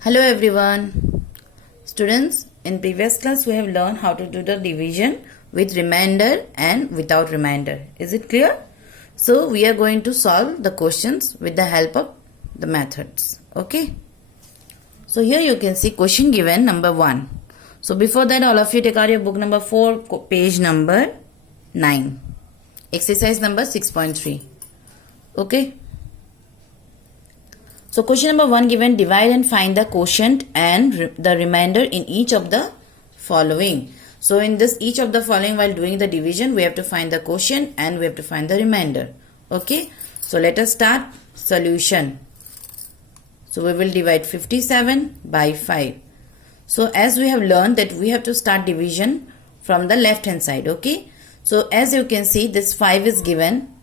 Hello everyone. Students, in previous class we have learned how to do the division with remainder and without remainder. Is it clear? So we are going to solve the questions with the help of the methods. Okay. So here you can see question given number 1. So before that all of you take out your book number 4, page number 9. Exercise number 6.3. Okay. So question number 1 given, divide and find the quotient and the remainder in each of the following. So in this each of the following, while doing the division, we have to find the quotient and we have to find the remainder. Okay. So let us start solution. So we will divide 57 by 5. So as we have learned that we have to start division from the left hand side. Okay. So as you can see, this 5 is given.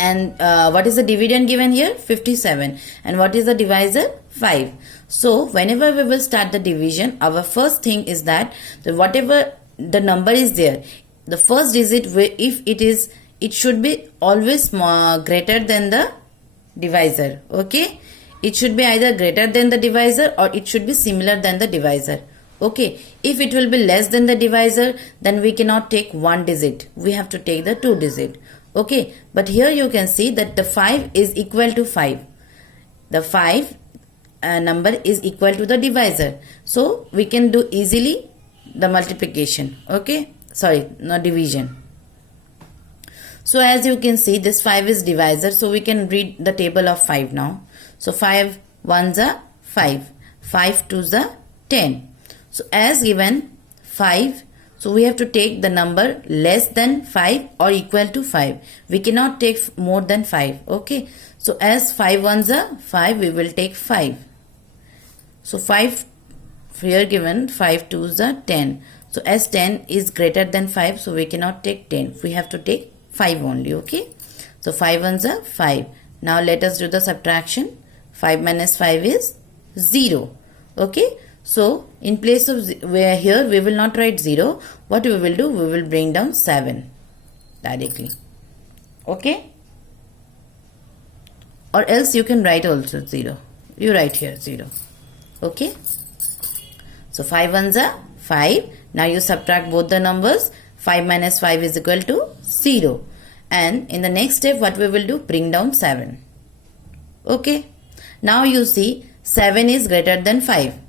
And what is the dividend given here? 57. And what is the divisor? 5. So whenever we will start the division, our first thing is that whatever the number is there, the first digit, if it should be always greater than the divisor. Okay. It should be either greater than the divisor or it should be similar than the divisor. Okay. If it will be less than the divisor, then we cannot take one digit. We have to take the 2 digit. Okay, but here you can see that the 5 is equal to 5. The 5 number is equal to the divisor. So we can do easily the multiplication. Okay, sorry, not division. So as you can see, this 5 is divisor. So we can read the table of 5 now. So 5 ones are 5. 5 twos are 10. So as given 5. So we have to take the number less than 5 or equal to 5. We cannot take more than 5. Okay. So as 5 ones are 5, we will take 5. So 5 here given 5 twos are 10. So as 10 is greater than 5, so we cannot take 10. We have to take 5 only. Okay. So 5 ones are 5. Now let us do the subtraction. 5 minus 5 is 0. Okay. So, in place of here we will not write 0. What we will do? We will bring down 7 directly. Okay? Or else you can write also 0. You write here 0. Okay? So, 5 ones are 5. Now you subtract both the numbers. 5 minus 5 is equal to 0. And in the next step, what we will do? Bring down 7. Okay? Now you see 7 is greater than 5.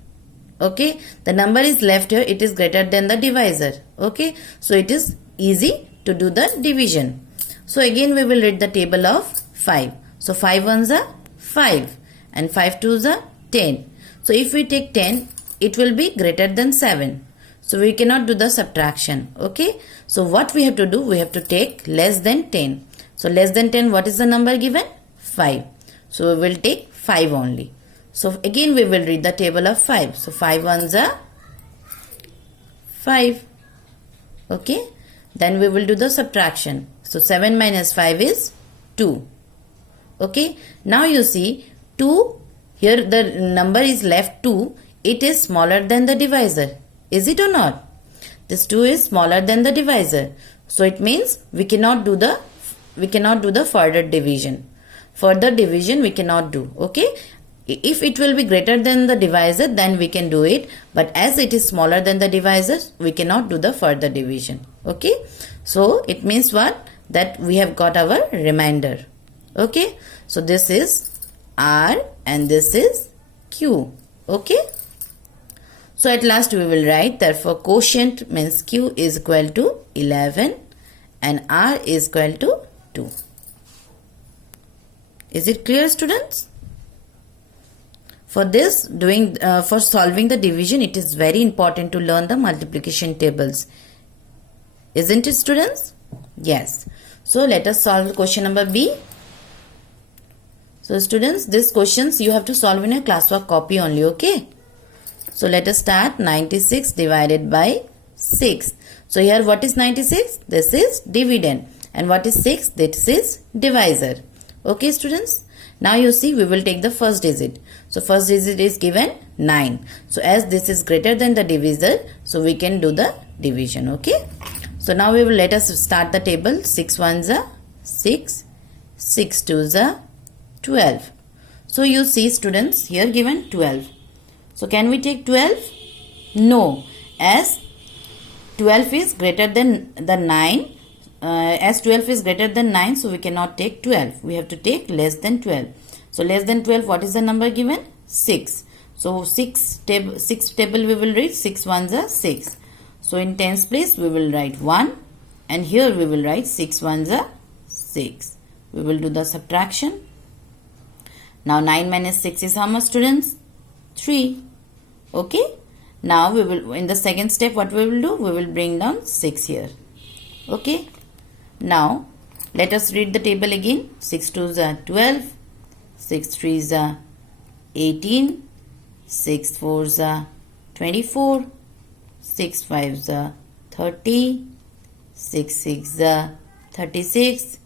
Okay, the number is left here, it is greater than the divisor. Okay, so it is easy to do the division. So again we will read the table of 5. So 5 ones are 5 and 5 twos are 10. So if we take 10, it will be greater than 7. So we cannot do the subtraction. Okay, so what we have to do? We have to take less than 10. So less than 10, what is the number given? 5. So we will take 5 only. So again we will read the table of 5. So 5 ones are 5. Okay. Then we will do the subtraction. So 7 minus 5 is 2. Okay. Now you see 2. Here the number is left 2. It is smaller than the divisor. Is it or not? This 2 is smaller than the divisor. So it means we cannot do the further division. Further division we cannot do. Okay. If it will be greater than the divisor, then we can do it. But as it is smaller than the divisor, we cannot do the further division. Okay. So it means what? That we have got our remainder. Okay. So this is R and this is Q. Okay. So at last we will write, therefore quotient means Q is equal to 11 and R is equal to 2. Is it clear, students? For this, for solving the division, it is very important to learn the multiplication tables. Isn't it, students? Yes. So let us solve question number B. So students, these questions you have to solve in a classwork copy only. Okay. So let us start. 96 divided by 6. So here what is 96? This is dividend. And what is 6? This is divisor. Okay, students. Now you see we will take the first digit. So first digit is given 9. So as this is greater than the divisor, so we can do the division. Okay. So now we will let us start the table. 6 ones are 6. 6 twos are 12. So you see, students, here given 12. So can we take 12? No, as 12 is greater than the 9. As 12 is greater than 9, so we cannot take 12. We have to take less than 12. So less than 12, what is the number given? 6. So 6 table we will read. 6 ones are 6. So in tens place we will write 1, and here we will write 6 ones are 6. We will do the subtraction. Now 9 minus 6 is how much, students? 3. Okay. Now we will, in the second step, what we will do? We will bring down 6 here. Okay. Now let us read the table again. 6 2s are 12. 6 3s are 18. 6 4s are 24. 6 5s are 30. 6 6s are 36.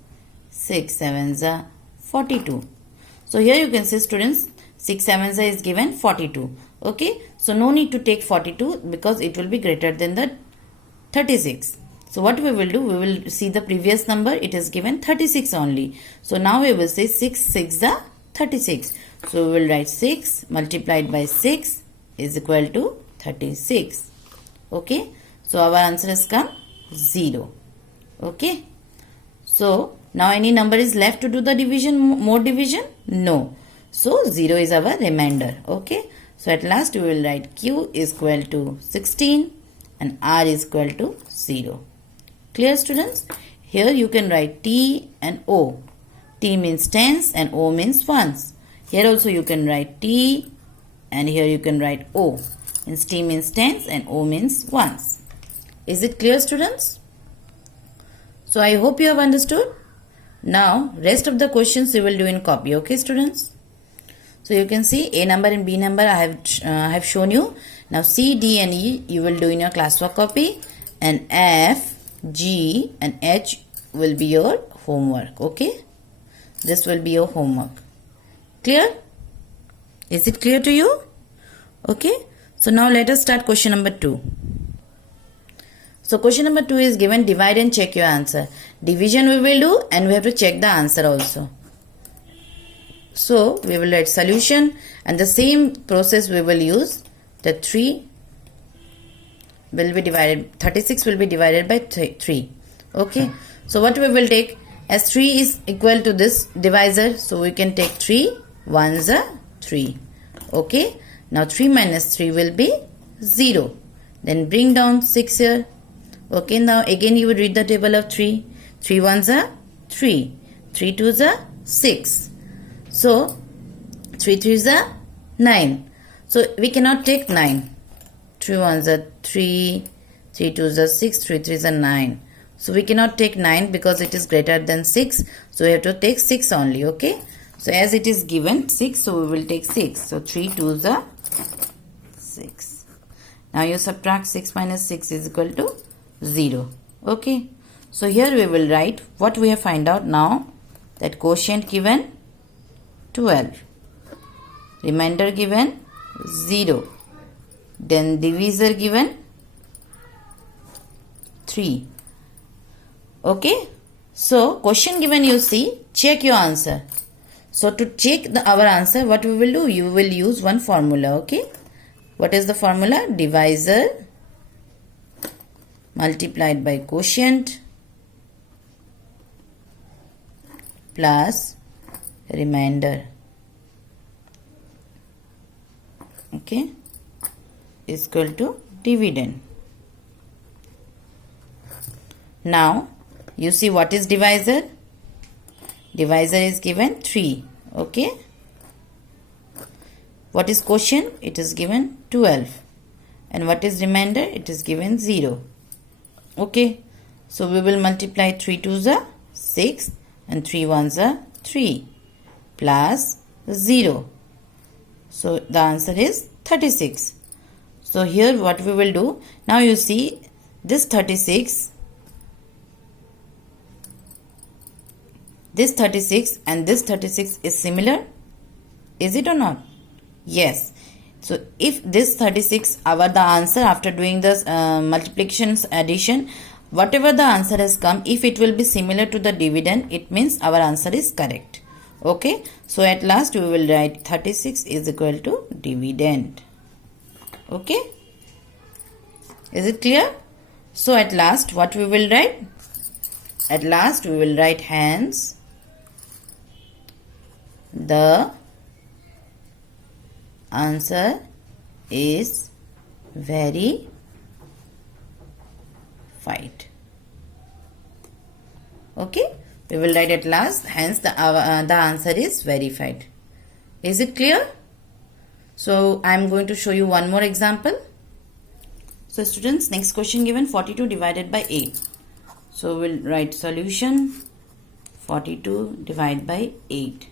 6 7s are 42. So here you can see, students, 6 7s is given 42. Okay. So no need to take 42 because it will be greater than the 36. So what we will do, we will see the previous number. It is given 36 only. So now we will say 6 6 are 36. So we will write 6 multiplied by 6 is equal to 36. Okay. So our answer has come 0. Okay. So now any number is left to do the division, more division? No. So 0 is our remainder. Okay. So at last we will write Q is equal to 16 and R is equal to 0. Clear, students? Here you can write T and O. T means tens and O means ones. Here also you can write T and here you can write O. Means T means tens and O means ones. Is it clear, students? So I hope you have understood. Now rest of the questions you will do in copy. Okay, students? So you can see A number and B number I have shown you. Now C, D and E you will do in your classwork copy, and F, G and H will be your homework. Okay, this will be your homework. Clear? Is it clear to you? Okay, so now let us start question number 2. So question number 2 is given, divide and check your answer. Division we will do and we have to check the answer also. So we will write solution and the same process we will use. The 3 will be divided, 36 will be divided by 3. Okay. So what we will take, as 3 is equal to this divisor, so we can take 3 ones are 3. Okay. Now 3 minus 3 will be 0. Then bring down 6 here. Okay. Now again you will read the table of 3. 3 ones are 3. 3 twos are 6. So 3 threes are 9. So we cannot take 9. 3 ones are 3, 3 twos are 6, 3 threes are 9. So we cannot take 9 because it is greater than 6. So we have to take 6 only. Okay. So as it is given 6, so we will take 6. So 3 twos are 6. Now you subtract 6 minus 6 is equal to 0. Okay. So here we will write what we have find out now, that quotient given 12, remainder given 0, then divisor given 3. Okay. So question given, you see, check your answer. So to check our answer, what we will do, you will use one formula. Okay. What is the formula? Divisor multiplied by quotient plus remainder. Okay, is equal to dividend. Now you see what is divisor. Divisor is given 3. Okay. What is quotient? It is given 12. And what is remainder? It is given 0. Okay. So we will multiply 3 twos are 6 and 3 ones are 3 plus 0. So the answer is 36. So here what we will do, now you see this 36, this 36 and this 36 is similar. Is it or not? Yes. So if this 36 our the answer after doing this multiplications addition, whatever the answer has come, if it will be similar to the dividend, it means our answer is correct. Okay. So at last we will write 36 is equal to dividend. Okay, is it clear? So at last what we will write? At last we will write hence the answer is verified. Okay, we will write at last hence the answer is verified. Is it clear? So I am going to show you one more example. So students, next question given 42 divided by 8. So we'll write solution 42 divided by 8.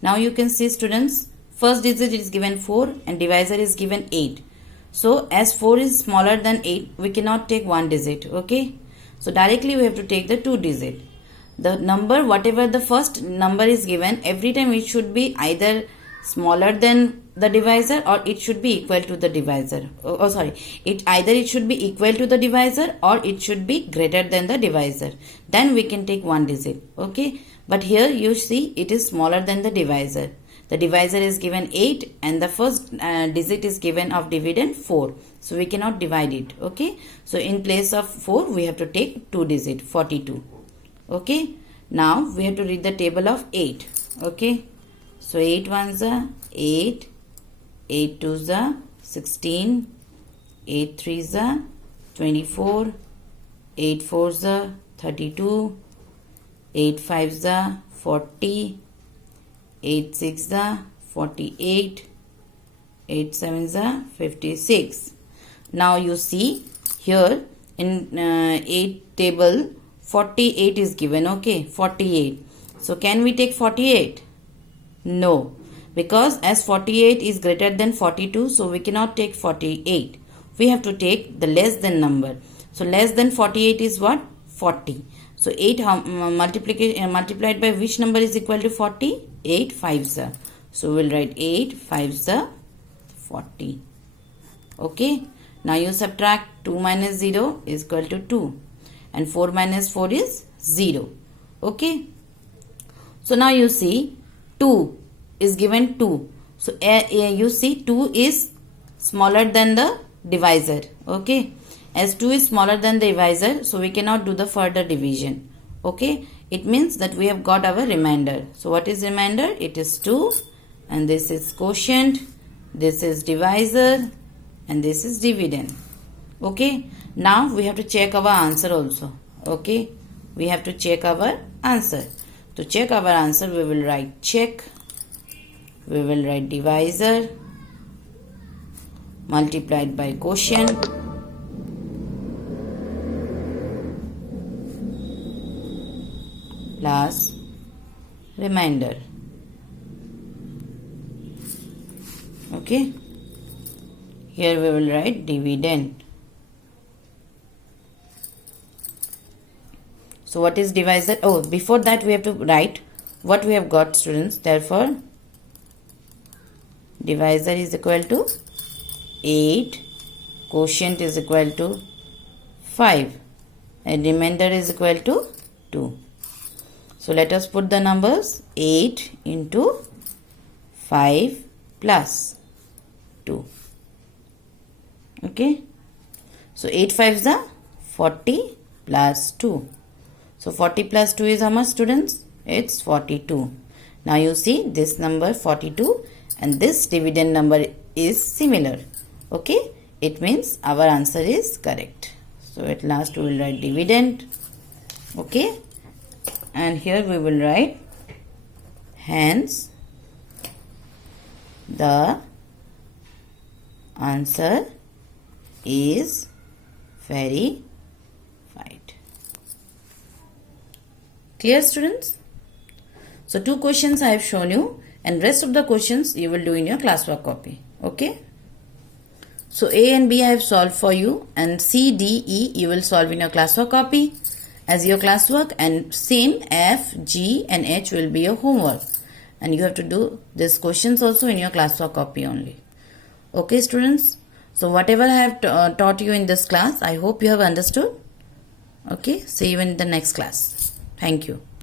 Now you can see students, first digit is given 4 and divisor is given 8. So as 4 is smaller than 8, we cannot take one digit. Okay, so directly we have to take the 2 digit. The number, whatever the first number is given, every time it should be either smaller than the divisor or it should be equal to the divisor. Either it should be equal to the divisor or it should be greater than the divisor. Then we can take one digit. Okay, but here you see it is smaller than the divisor. The divisor is given 8 and the first digit is given of dividend 4. So we cannot divide it. Okay, so in place of 4 we have to take 2 digit 42. Okay, now we have to read the table of 8. Okay, so 8 ones are 8, 8 twos are 16, 8 threes are 24, 8 fours are 32, 8 fives are 40, 8 sixes are 48, 8 sevens are 56. Now you see here in 8 table 48 is given. Okay, 48. So can we take 48? No, because as 48 is greater than 42, so we cannot take 48. We have to take the less than number. So less than 48 is what? 40. So 8 multiplied by which number is equal to 40? 8 fives are. So we'll write 8 fives are 40. Okay, now you subtract 2 minus 0 is equal to 2 and 4 minus 4 is 0. Okay, so now you see 2 is given 2. So you see 2 is smaller than the divisor. Okay, as 2 is smaller than the divisor, so we cannot do the further division. Okay, it means that we have got our remainder. So what is remainder? It is 2 and this is quotient, this is divisor and this is dividend. Okay, now we have to check our answer also. Okay, we have to check our answer. To check our answer, we will write check, we will write divisor multiplied by quotient plus remainder. Okay, here we will write dividend. So what is divisor? Oh, before that we have to write what we have got, students. Therefore, divisor is equal to 8, quotient is equal to 5 and remainder is equal to 2. So let us put the numbers 8 into 5 plus 2. Okay, so 8 fives are 40 plus 2. So 40 plus 2 is how much, students? It's 42. Now you see this number 42 and this dividend number is similar. Okay, it means our answer is correct. So at last we will write dividend. Okay, and here we will write hence the answer is verified. Clear, students? So 2 questions I have shown you and rest of the questions you will do in your classwork copy. Okay, so A and B I have solved for you and C, D, E you will solve in your classwork copy as your classwork, and same F, G and H will be your homework and you have to do these questions also in your classwork copy only. Okay, students, so whatever I have taught you in this class, I hope you have understood. Okay, see you in the next class. Thank you.